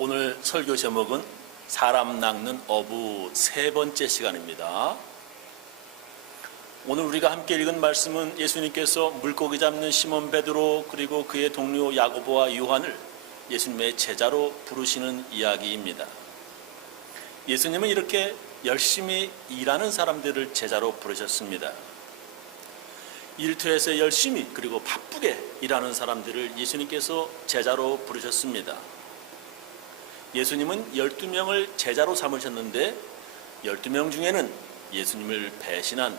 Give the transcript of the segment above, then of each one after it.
오늘 설교 제목은 사람 낚는 어부 세 번째 시간입니다. 오늘 우리가 함께 읽은 말씀은 예수님께서 물고기 잡는 시몬 베드로 그리고 그의 동료 야고보와 요한을 예수님의 제자로 부르시는 이야기입니다. 예수님은 이렇게 열심히 일하는 사람들을 제자로 부르셨습니다. 일터에서 열심히 그리고 바쁘게 일하는 사람들을 예수님께서 제자로 부르셨습니다. 예수님은 12명을 제자로 삼으셨는데 12명 중에는 예수님을 배신한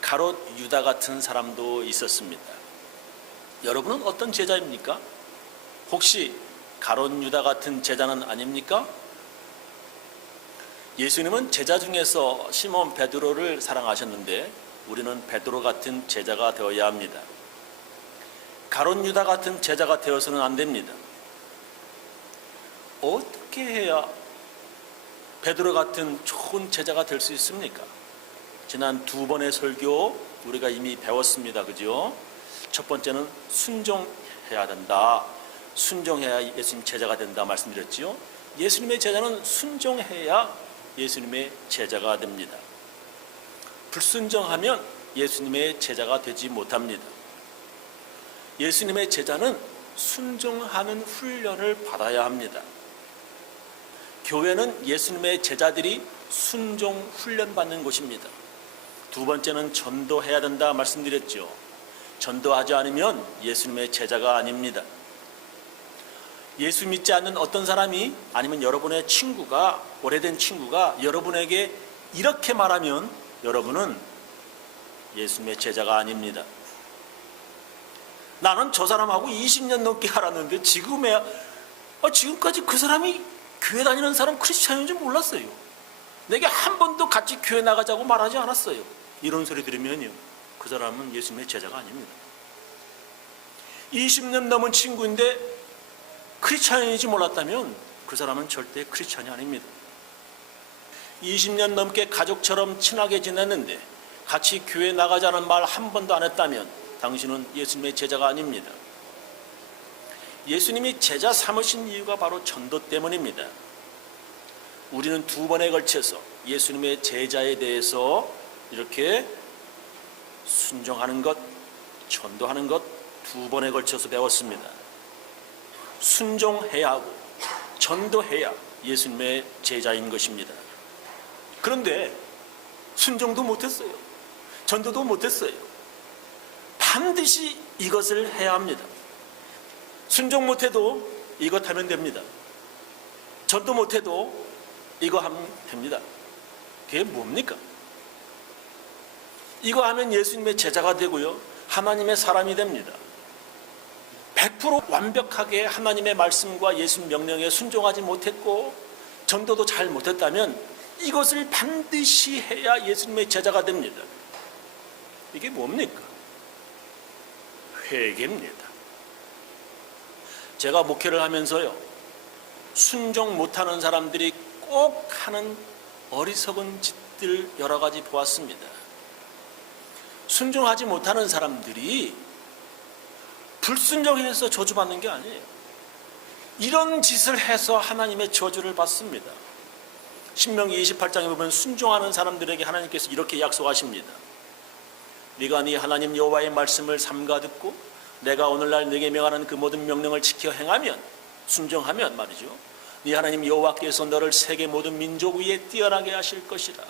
가롯 유다 같은 사람도 있었습니다. 여러분은 어떤 제자입니까? 혹시 가롯 유다 같은 제자는 아닙니까? 예수님은 제자 중에서 시몬 베드로를 사랑하셨는데 우리는 베드로 같은 제자가 되어야 합니다. 가롯 유다 같은 제자가 되어서는 안 됩니다. 어떻게 해야 베드로 같은 좋은 제자가 될 수 있습니까? 지난 두 번의 설교 우리가 이미 배웠습니다. 그죠? 첫 번째는 순종해야 된다. 순종해야 예수님 제자가 된다 말씀드렸지요. 예수님의 제자는 순종해야 예수님의 제자가 됩니다. 불순종하면 예수님의 제자가 되지 못합니다. 예수님의 제자는 순종하는 훈련을 받아야 합니다. 교회는 예수님의 제자들이 순종 훈련받는 곳입니다. 두 번째는 전도해야 된다 말씀드렸죠. 전도하지 않으면 예수님의 제자가 아닙니다. 예수 믿지 않는 어떤 사람이 아니면 여러분의 친구가 오래된 친구가 여러분에게 이렇게 말하면 여러분은 예수님의 제자가 아닙니다. 나는 저 사람하고 20년 넘게 알았는데 지금까지 그 사람이 교회 다니는 사람 크리스찬인 줄 몰랐어요. 내게 한 번도 같이 교회 나가자고 말하지 않았어요. 이런 소리 들으면요, 그 사람은 예수님의 제자가 아닙니다. 20년 넘은 친구인데 크리스찬인지 몰랐다면 그 사람은 절대 크리스찬이 아닙니다. 20년 넘게 가족처럼 친하게 지냈는데 같이 교회 나가자는 말 한 번도 안 했다면 당신은 예수님의 제자가 아닙니다. 예수님이 제자 삼으신 이유가 바로 전도 때문입니다. 우리는 두 번에 걸쳐서 예수님의 제자에 대해서 이렇게 순종하는 것, 전도하는 것 두 번에 걸쳐서 배웠습니다. 순종해야 하고 전도해야 예수님의 제자인 것입니다. 그런데 순종도 못했어요. 전도도 못했어요. 반드시 이것을 해야 합니다. 순종 못해도 이것 하면 됩니다. 전도 못해도 이거 하면 됩니다. 그게 뭡니까? 이거 하면 예수님의 제자가 되고요, 하나님의 사람이 됩니다. 100% 완벽하게 하나님의 말씀과 예수님 명령에 순종하지 못했고 전도도 잘 못했다면 이것을 반드시 해야 예수님의 제자가 됩니다. 이게 뭡니까? 회개입니다. 제가 목회를 하면서요, 순종 못하는 사람들이 꼭 하는 어리석은 짓들 여러 가지 보았습니다. 순종하지 못하는 사람들이 불순종해서 저주받는 게 아니에요. 이런 짓을 해서 하나님의 저주를 받습니다. 신명기 28장에 보면 순종하는 사람들에게 하나님께서 이렇게 약속하십니다. 네가 네 하나님 여호와의 말씀을 삼가 듣고 내가 오늘날 네게 명하는 그 모든 명령을 지켜 행하면, 순종하면 말이죠, 네 하나님 여호와께서 너를 세계 모든 민족 위에 뛰어나게 하실 것이라.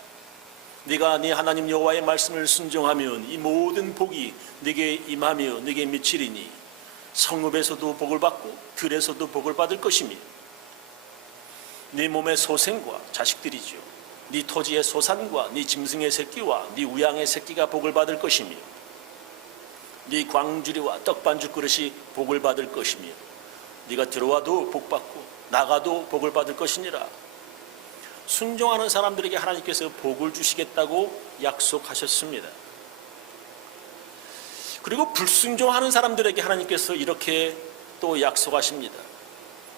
네가 네 하나님 여호와의 말씀을 순종하면 이 모든 복이 네게 임하며 네게 미치리니 성읍에서도 복을 받고 들에서도 복을 받을 것이며 네 몸의 소생과 자식들이죠, 네 토지의 소산과 네 짐승의 새끼와 네 우양의 새끼가 복을 받을 것이며 네 광주리와 떡반죽 그릇이 복을 받을 것이며 네가 들어와도 복받고 나가도 복을 받을 것이니라. 순종하는 사람들에게 하나님께서 복을 주시겠다고 약속하셨습니다. 그리고 불순종하는 사람들에게 하나님께서 이렇게 또 약속하십니다.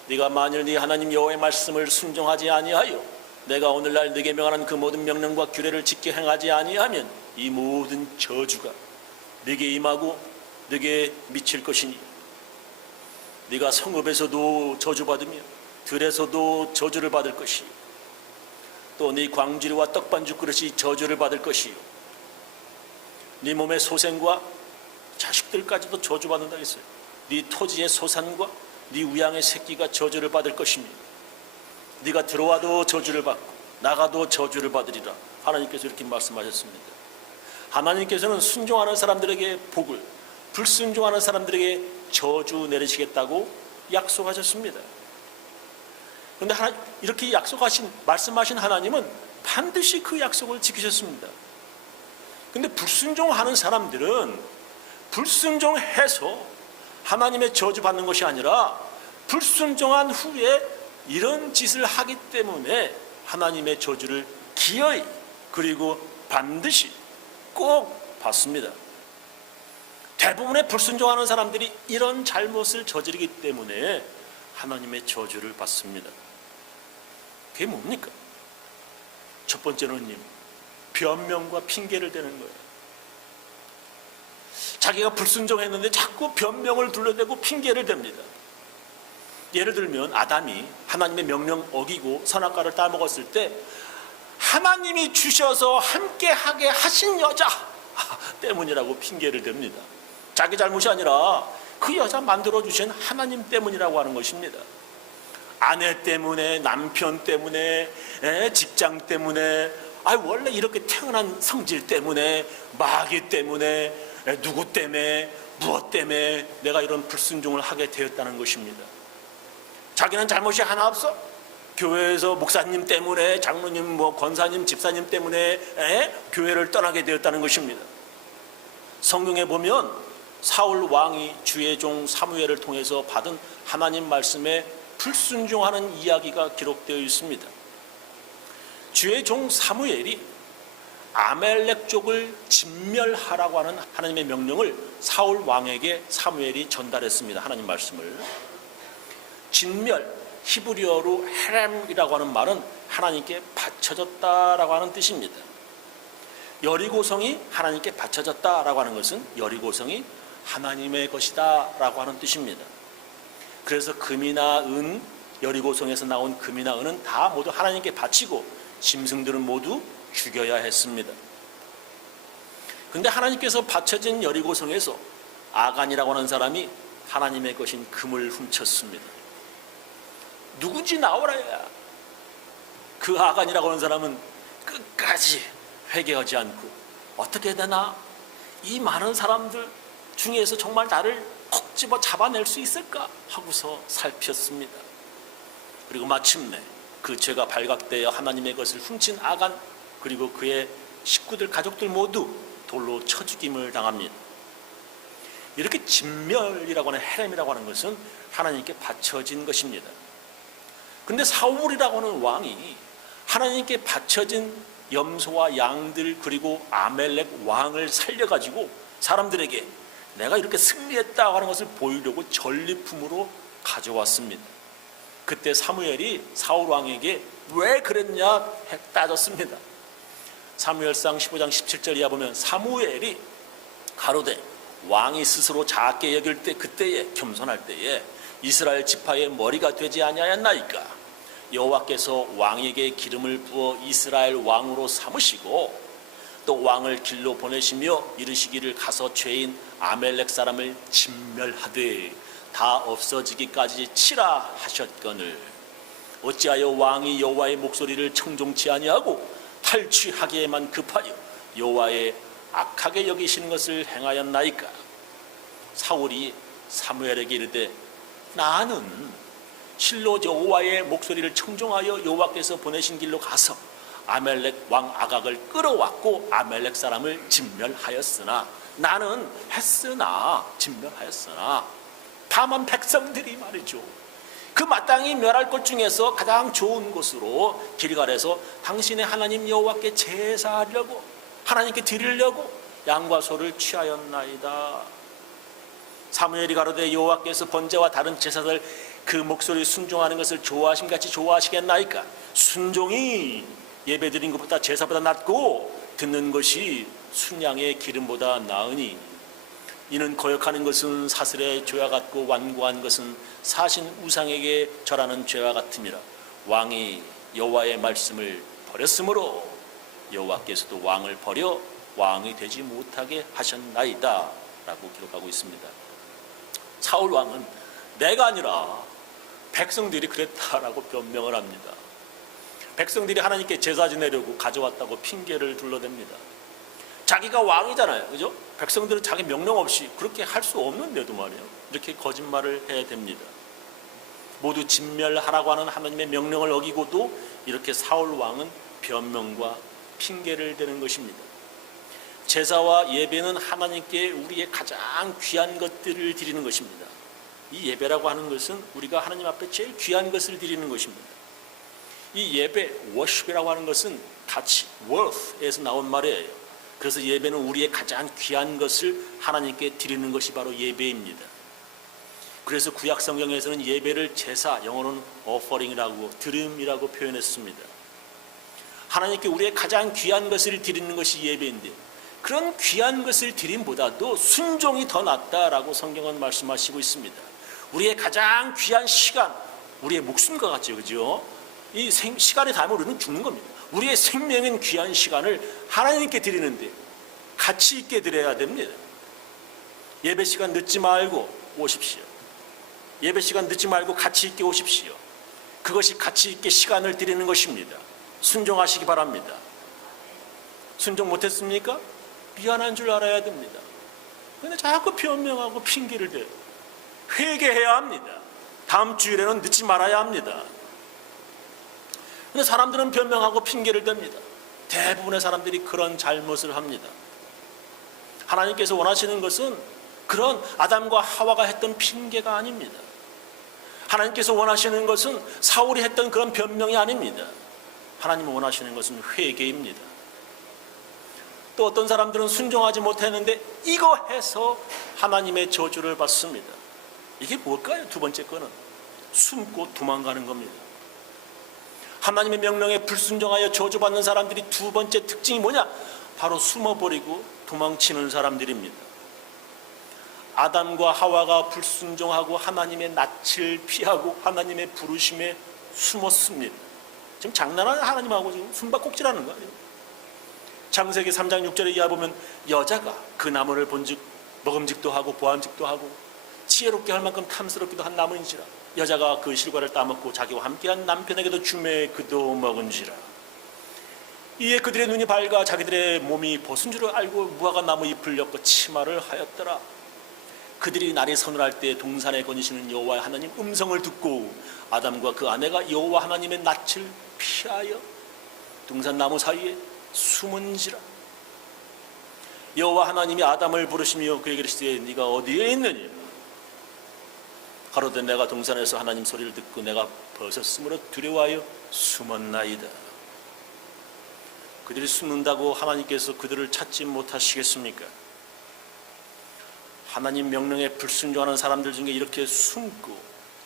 네가 만일 네 하나님 여호와의 말씀을 순종하지 아니하여 내가 오늘날 네게 명하는 그 모든 명령과 규례를 지켜 행하지 아니하면 이 모든 저주가 네게 임하고 네게 미칠 것이니 네가 성읍에서도 저주받으며 들에서도 저주를 받을 것이요 또 네 광주리와 떡반죽 그릇이 저주를 받을 것이요 네 몸의 소생과 자식들까지도 저주받는다 했어요. 네 토지의 소산과 네 우양의 새끼가 저주를 받을 것이며 네가 들어와도 저주를 받고 나가도 저주를 받으리라. 하나님께서 이렇게 말씀하셨습니다. 하나님께서는 순종하는 사람들에게 복을, 불순종하는 사람들에게 저주 내리시겠다고 약속하셨습니다. 그런데 이렇게 말씀하신 하나님은 반드시 그 약속을 지키셨습니다. 근데 불순종하는 사람들은 불순종해서 하나님의 저주 받는 것이 아니라 불순종한 후에 이런 짓을 하기 때문에 하나님의 저주를 기어이 그리고 반드시 꼭 받습니다. 대부분의 불순종하는 사람들이 이런 잘못을 저지르기 때문에 하나님의 저주를 받습니다. 그게 뭡니까? 첫 번째는 변명과 핑계를 대는 거예요. 자기가 불순종했는데 자꾸 변명을 둘러대고 핑계를 댑니다. 예를 들면 아담이 하나님의 명령 어기고 선악과를 따먹었을 때 하나님이 주셔서 함께하게 하신 여자 때문이라고 핑계를 댑니다. 자기 잘못이 아니라 그 여자 만들어주신 하나님 때문이라고 하는 것입니다. 아내 때문에, 남편 때문에, 직장 때문에, 원래 이렇게 태어난 성질 때문에, 마귀 때문에, 누구 때문에, 무엇 때문에 내가 이런 불순종을 하게 되었다는 것입니다. 자기는 잘못이 하나 없어. 교회에서 목사님 때문에, 장로님, 권사님, 집사님 때문에 교회를 떠나게 되었다는 것입니다. 성경에 보면 사울 왕이 주의 종 사무엘을 통해서 받은 하나님 말씀에 불순종하는 이야기가 기록되어 있습니다. 주의 종 사무엘이 아멜렉족을 진멸하라고 하는 하나님의 명령을 사울 왕에게 사무엘이 전달했습니다. 하나님 말씀을. 진멸, 히브리어로 헤렘이라고 하는 말은 하나님께 바쳐졌다라고 하는 뜻입니다. 여리고성이 하나님께 바쳐졌다라고 하는 것은 여리고성이 하나님의 것이다 라고 하는 뜻입니다. 그래서 금이나 은, 여리고성에서 나온 금이나 은은 다 모두 하나님께 바치고 짐승들은 모두 죽여야 했습니다. 그런데 하나님께서 바쳐진 여리고성에서 아간이라고 하는 사람이 하나님의 것인 금을 훔쳤습니다. 누군지 나오라야. 그 아간이라고 하는 사람은 끝까지 회개하지 않고 어떻게 되나? 이 많은 사람들 중에서 정말 나를 콕 집어 잡아낼 수 있을까? 하고서 살폈습니다. 그리고 마침내 그 죄가 발각되어 하나님의 것을 훔친 아간 그리고 그의 식구들, 가족들 모두 돌로 쳐 죽임을 당합니다. 이렇게 진멸이라고 하는 헤렘이라고 하는 것은 하나님께 바쳐진 것입니다. 그런데 사울이라고 하는 왕이 하나님께 바쳐진 염소와 양들 그리고 아멜렉 왕을 살려가지고 사람들에게 내가 이렇게 승리했다고 하는 것을 보이려고 전리품으로 가져왔습니다. 그때 사무엘이 사울 왕에게 왜 그랬냐 따졌습니다. 사무엘상 15장 17절 이하 보면 사무엘이 가로되 왕이 스스로 작게 여길 때 그때에 겸손할 때에 이스라엘 지파의 머리가 되지 아니하였나이까. 여호와께서 왕에게 기름을 부어 이스라엘 왕으로 삼으시고 또 왕을 길로 보내시며 이르시기를 가서 죄인 아멜렉 사람을 진멸하되 다 없어지기까지 치라 하셨거늘 어찌하여 왕이 여호와의 목소리를 청종치 아니하고 탈취하기에만 급하여 여호와의 악하게 여기시는 것을 행하였나이까. 사울이 사무엘에게 이르되 나는 실로 여호와의 목소리를 청종하여 여호와께서 보내신 길로 가서 아멜렉 왕 아각을 끌어왔고 아멜렉 사람을 진멸하였으나 나는 했으나 진멸하였으나 다만 백성들이 말이죠 그 마땅히 멸할 것 중에서 가장 좋은 곳으로 길갈에서 당신의 하나님 여호와께 제사하려고 하나님께 드리려고 양과 소를 취하였나이다. 사무엘이 가로되 여호와께서 번제와 다른 제사들 그 목소리 순종하는 것을 좋아하심같이 좋아하시겠나이까. 순종이 예배드린 것보다 제사보다 낫고 듣는 것이 순양의 기름보다 나으니 이는 거역하는 것은 사슬의 죄와 같고 완고한 것은 사신 우상에게 절하는 죄와 같음이라. 왕이 여호와의 말씀을 버렸으므로 여호와께서도 왕을 버려 왕이 되지 못하게 하셨나이다 라고 기록하고 있습니다. 사울 왕은 내가 아니라 백성들이 그랬다라고 변명을 합니다. 백성들이 하나님께 제사 지내려고 가져왔다고 핑계를 둘러댑니다. 자기가 왕이잖아요, 그죠? 백성들은 자기 명령 없이 그렇게 할 수 없는데도 말이에요, 이렇게 거짓말을 해야 됩니다. 모두 진멸하라고 하는 하나님의 명령을 어기고도 이렇게 사울 왕은 변명과 핑계를 대는 것입니다. 제사와 예배는 하나님께 우리의 가장 귀한 것들을 드리는 것입니다. 이 예배라고 하는 것은 우리가 하나님 앞에 제일 귀한 것을 드리는 것입니다. 이 예배, worship이라고 하는 것은 가치, worth에서 나온 말이에요. 그래서 예배는 우리의 가장 귀한 것을 하나님께 드리는 것이 바로 예배입니다. 그래서 구약 성경에서는 예배를 제사, 영어로는 offering이라고, 드림이라고 표현했습니다. 하나님께 우리의 가장 귀한 것을 드리는 것이 예배인데, 그런 귀한 것을 드림보다도 순종이 더 낫다라고 성경은 말씀하시고 있습니다. 우리의 가장 귀한 시간, 우리의 목숨과 같죠, 그죠? 이 시간이 닿으면 우리는 죽는 겁니다. 우리의 생명인 귀한 시간을 하나님께 드리는데 가치 있게 드려야 됩니다. 예배 시간 늦지 말고 오십시오. 예배 시간 늦지 말고 가치 있게 오십시오. 그것이 가치 있게 시간을 드리는 것입니다. 순종하시기 바랍니다. 순종 못했습니까? 미안한 줄 알아야 됩니다. 그런데 자꾸 변명하고 핑계를 대요. 회개해야 합니다. 다음 주일에는 늦지 말아야 합니다. 그런데 사람들은 변명하고 핑계를 댑니다. 대부분의 사람들이 그런 잘못을 합니다. 하나님께서 원하시는 것은 그런 아담과 하와가 했던 핑계가 아닙니다. 하나님께서 원하시는 것은 사울이 했던 그런 변명이 아닙니다. 하나님이 원하시는 것은 회개입니다. 또 어떤 사람들은 순종하지 못했는데 이거 해서 하나님의 저주를 받습니다. 이게 뭘까요? 두 번째 거는 숨고 도망가는 겁니다. 하나님의 명령에 불순종하여 저주받는 사람들이 두 번째 특징이 뭐냐? 바로 숨어버리고 도망치는 사람들입니다. 아담과 하와가 불순종하고 하나님의 낯을 피하고 하나님의 부르심에 숨었습니다. 지금 장난하는 하나님하고 지금 숨바꼭질하는 거예요. 창세기 3장 6절에 이하 보면 여자가 그 나무를 본즉 먹음직도 하고 보암직도 하고 지혜롭게 할 만큼 탐스럽기도 한 나무인지라 여자가 그 실과를 따먹고 자기와 함께한 남편에게도 주매 그도 먹은지라. 이에 그들의 눈이 밝아 자기들의 몸이 벗은 줄 알고 무화과 나무 잎을 엮어 치마를 하였더라. 그들이 날이 서늘할 때 동산에 거니시는 여호와 하나님 음성을 듣고 아담과 그 아내가 여호와 하나님의 낯을 피하여 동산나무 사이에 숨은지라. 여호와 하나님이 아담을 부르시며 그에게 이르시되 네가 어디에 있느냐? 가로되 내가 동산에서 하나님 소리를 듣고 내가 벗었으므로 두려워하여 숨었나이다. 그들이 숨는다고 하나님께서 그들을 찾지 못하시겠습니까? 하나님 명령에 불순종하는 사람들 중에 이렇게 숨고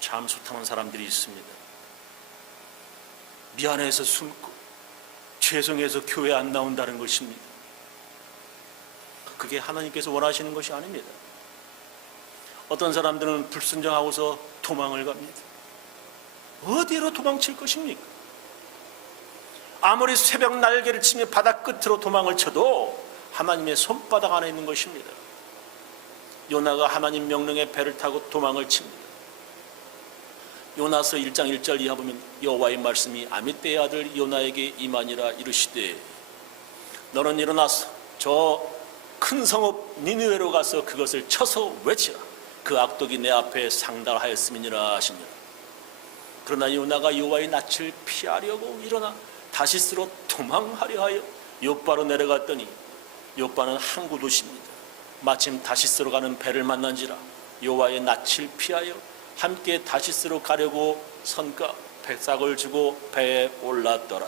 잠수타는 사람들이 있습니다. 미안해서 숨고 죄송해서 교회 안 나온다는 것입니다. 그게 하나님께서 원하시는 것이 아닙니다. 어떤 사람들은 불순종하고서 도망을 갑니다. 어디로 도망칠 것입니까? 아무리 새벽 날개를 치며 바다 끝으로 도망을 쳐도 하나님의 손바닥 안에 있는 것입니다. 요나가 하나님 명령에 배를 타고 도망을 칩니다. 요나서 1장 1절 이하 보면 여호와의 말씀이 아미떼의 아들 요나에게 임하니라. 이르시되 너는 일어나서 저 큰 성읍 니느웨로 가서 그것을 쳐서 외치라. 그 악독이 내 앞에 상달하였음이니라 하시니라. 그러나 요나가 여호와의 낯을 피하려고 일어나 다시스로 도망하려 하여 요바로 내려갔더니 요바는 항구 도시입니다. 마침 다시스로 가는 배를 만난지라 여호와의 낯을 피하여 함께 다시스로 가려고 선가 백삭을 주고 배에 올랐더라.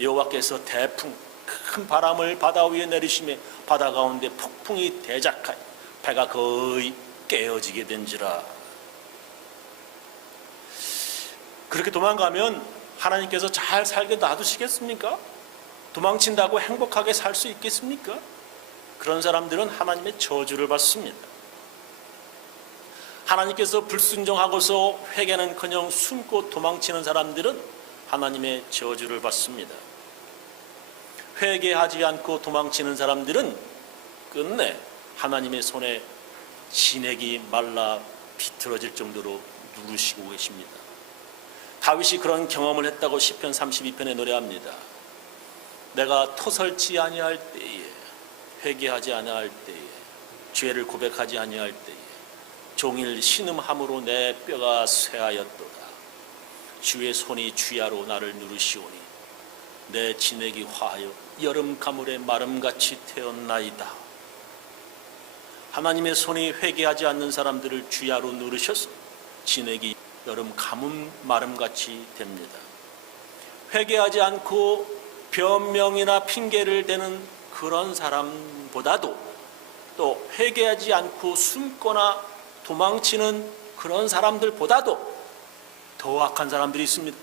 여호와께서 태풍 큰 바람을 바다 위에 내리시매 바다 가운데 폭풍이 대작하여 배가 거의 깨어지게 된지라. 그렇게 도망가면 하나님께서 잘 살게 놔두시겠습니까? 도망친다고 행복하게 살 수 있겠습니까? 그런 사람들은 하나님의 저주를 받습니다. 하나님께서 불순종하고서 회개는커녕 숨고 도망치는 사람들은 하나님의 저주를 받습니다. 회개하지 않고 도망치는 사람들은 끝내 하나님의 손에 진액이 말라 비틀어질 정도로 누르시고 계십니다. 다윗이 그런 경험을 했다고 시편 32편에 노래합니다. 내가 토설치 아니할 때에, 회개하지 아니할 때에, 죄를 고백하지 아니할 때에 종일 신음함으로 내 뼈가 쇠하였도다. 주의 손이 주야로 나를 누르시오니 내 진액이 화하여 여름 가물의 마름같이 태었나이다. 하나님의 손이 회개하지 않는 사람들을 주야로 누르셔서 진액이 여름 가뭄 마름같이 됩니다. 회개하지 않고 변명이나 핑계를 대는 그런 사람보다도 또 회개하지 않고 숨거나 도망치는 그런 사람들보다도 더 악한 사람들이 있습니다.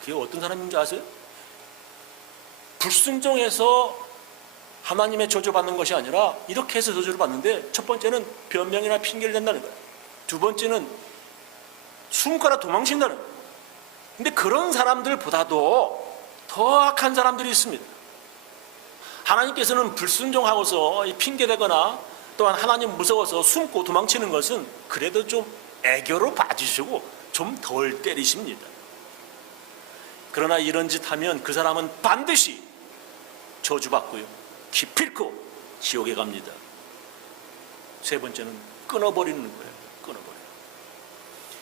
그게 어떤 사람인지 아세요? 불순종해서 하나님의 저주받는 것이 아니라 이렇게 해서 저주를 받는데, 첫 번째는 변명이나 핑계를 댄다는 거예요. 두 번째는 숨거나 도망친다는 거예요. 근데 그런 사람들보다도 더 악한 사람들이 있습니다. 하나님께서는 불순종하고서 핑계대거나 또한 하나님 무서워서 숨고 도망치는 것은 그래도 좀 애교로 봐주시고 좀 덜 때리십니다. 그러나 이런 짓 하면 그 사람은 반드시 저주받고요, 기필코 지옥에 갑니다. 세 번째는 끊어버리는 거예요. 끊어버려요.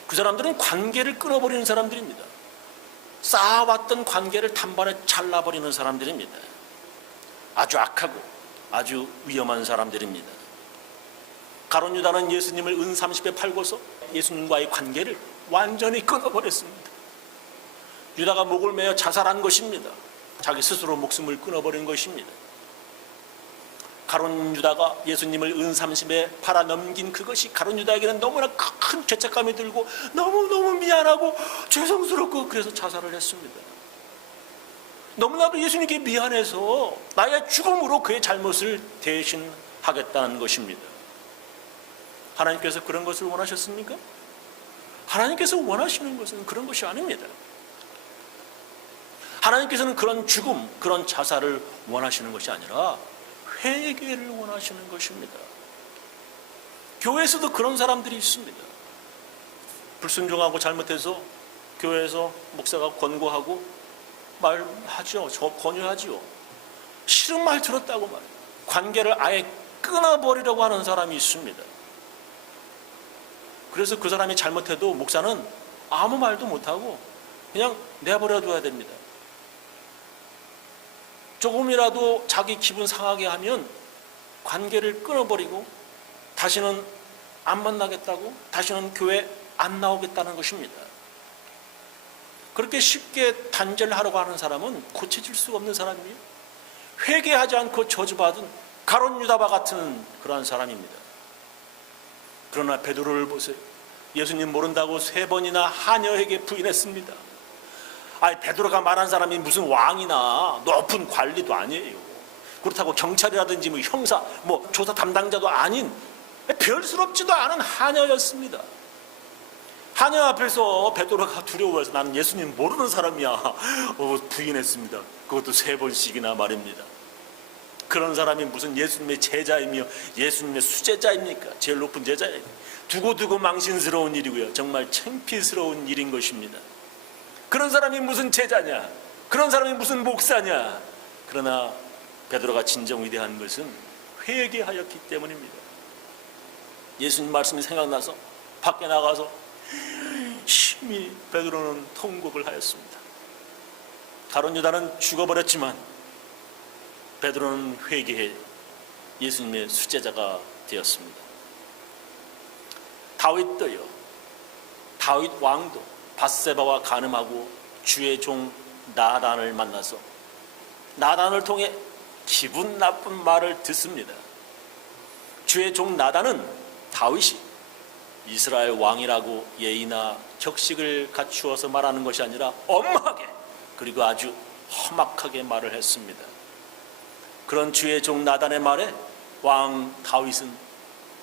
그 사람들은 관계를 끊어버리는 사람들입니다. 쌓아왔던 관계를 단번에 잘라버리는 사람들입니다. 아주 악하고 아주 위험한 사람들입니다. 가룟 유다는 예수님을 은 30에 팔고서 예수님과의 관계를 완전히 끊어버렸습니다. 유다가 목을 매어 자살한 것입니다. 자기 스스로 목숨을 끊어버린 것입니다. 가룟 유다가 예수님을 은 30에 팔아 넘긴 그것이 가룟 유다에게는 너무나 큰 죄책감이 들고 너무너무 미안하고 죄송스럽고 그래서 자살을 했습니다. 너무나도 예수님께 미안해서 나의 죽음으로 그의 잘못을 대신하겠다는 것입니다. 하나님께서 그런 것을 원하셨습니까? 하나님께서 원하시는 것은 그런 것이 아닙니다. 하나님께서는 그런 죽음, 그런 자살을 원하시는 것이 아니라 회개를 원하시는 것입니다. 교회에서도 그런 사람들이 있습니다. 불순종하고 잘못해서 교회에서 목사가 권고하고 말하죠. 권유하죠. 싫은 말 들었다고 말해요. 관계를 아예 끊어버리려고 하는 사람이 있습니다. 그래서 그 사람이 잘못해도 목사는 아무 말도 못하고 그냥 내버려 둬야 됩니다. 조금이라도 자기 기분 상하게 하면 관계를 끊어버리고 다시는 안 만나겠다고, 다시는 교회 안 나오겠다는 것입니다. 그렇게 쉽게 단절하려고 하는 사람은 고쳐질 수가 없는 사람이에요. 회개하지 않고 저주받은 가룟 유다와 같은 그러한 사람입니다. 그러나 베드로를 보세요. 예수님 모른다고 3번이나 하녀에게 부인했습니다. 아니, 베드로가 말한 사람이 무슨 왕이나 높은 관리도 아니에요. 그렇다고 경찰이라든지 뭐 형사, 뭐 조사 담당자도 아닌 별스럽지도 않은 하녀였습니다. 하녀 앞에서 베드로가 두려워해서 나는 예수님 모르는 사람이야 부인했습니다. 그것도 3번씩이나 말입니다. 그런 사람이 무슨 예수님의 제자이며 예수님의 수제자입니까? 제일 높은 제자예요. 두고두고 망신스러운 일이고요, 정말 창피스러운 일인 것입니다. 그런 사람이 무슨 제자냐, 그런 사람이 무슨 목사냐. 그러나 베드로가 진정 위대한 것은 회개하였기 때문입니다. 예수님 말씀이 생각나서 밖에 나가서 심히 베드로는 통곡을 하였습니다. 가룟 유다는 죽어버렸지만 베드로는 회개해 예수님의 수제자가 되었습니다. 다윗도요, 다윗 왕도 밧세바와 간음하고 주의 종 나단을 만나서 나단을 통해 기분 나쁜 말을 듣습니다. 주의 종 나단은 다윗이 이스라엘 왕이라고 예의나 격식을 갖추어서 말하는 것이 아니라 엄하게 그리고 아주 험악하게 말을 했습니다. 그런 주의 종 나단의 말에 왕 다윗은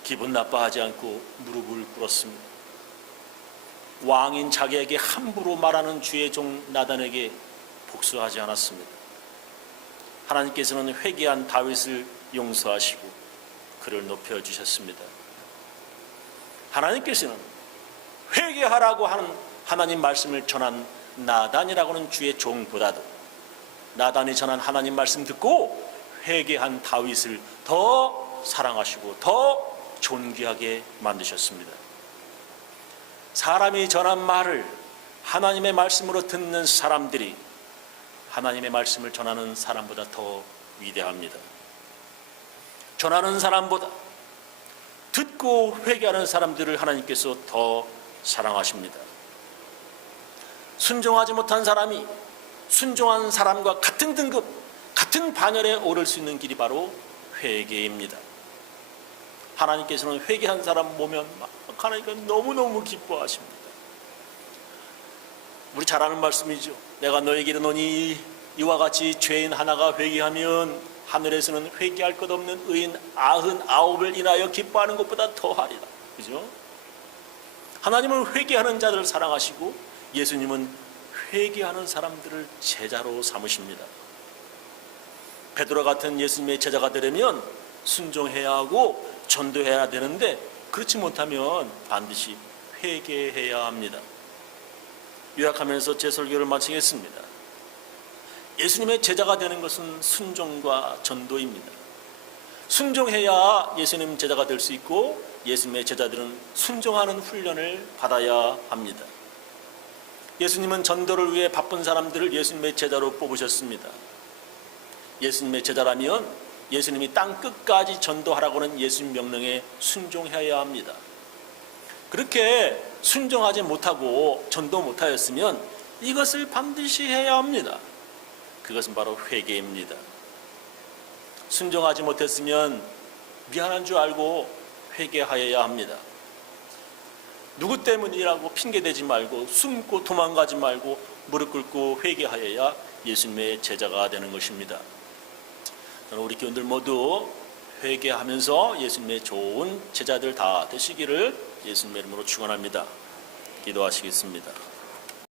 기분 나빠하지 않고 무릎을 꿇었습니다. 왕인 자기에게 함부로 말하는 주의 종 나단에게 복수하지 않았습니다. 하나님께서는 회개한 다윗을 용서하시고 그를 높여주셨습니다. 하나님께서는 회개하라고 하는 하나님 말씀을 전한 나단이라고 하는 주의 종보다도 나단이 전한 하나님 말씀 듣고 회개한 다윗을 더 사랑하시고 더 존귀하게 만드셨습니다. 사람이 전한 말을 하나님의 말씀으로 듣는 사람들이 하나님의 말씀을 전하는 사람보다 더 위대합니다. 전하는 사람보다 듣고 회개하는 사람들을 하나님께서 더 사랑하십니다. 순종하지 못한 사람이 순종한 사람과 같은 등급, 같은 반열에 오를 수 있는 길이 바로 회개입니다. 하나님께서는 회개한 사람 보면 하나님께서 너무너무 기뻐하십니다. 우리 잘 아는 말씀이죠. 내가 너에게 이르노니 이와 같이 죄인 하나가 회개하면 하늘에서는 회개할 것 없는 의인 99을 인하여 기뻐하는 것보다 더하리라. 그죠? 하나님은 회개하는 자들을 사랑하시고 예수님은 회개하는 사람들을 제자로 삼으십니다. 베드로 같은 예수님의 제자가 되려면 순종해야 하고 전도해야 되는데 그렇지 못하면 반드시 회개해야 합니다. 요약하면서 제 설교를 마치겠습니다. 예수님의 제자가 되는 것은 순종과 전도입니다. 순종해야 예수님 제자가 될 수 있고 예수님의 제자들은 순종하는 훈련을 받아야 합니다. 예수님은 전도를 위해 바쁜 사람들을 예수님의 제자로 뽑으셨습니다. 예수님의 제자라면 예수님이 땅 끝까지 전도하라고 하는 예수님 명령에 순종해야 합니다. 그렇게 순종하지 못하고 전도 못하였으면 이것을 반드시 해야 합니다. 그것은 바로 회개입니다. 순종하지 못했으면 미안한 줄 알고 회개하여야 합니다. 누구 때문이라고 핑계대지 말고 숨고 도망가지 말고 무릎 꿇고 회개하여야 예수님의 제자가 되는 것입니다. 저는 우리 교인들 모두 회개하면서 예수님의 좋은 제자들 다 되시기를 예수님의 이름으로 축원합니다. 기도하시겠습니다.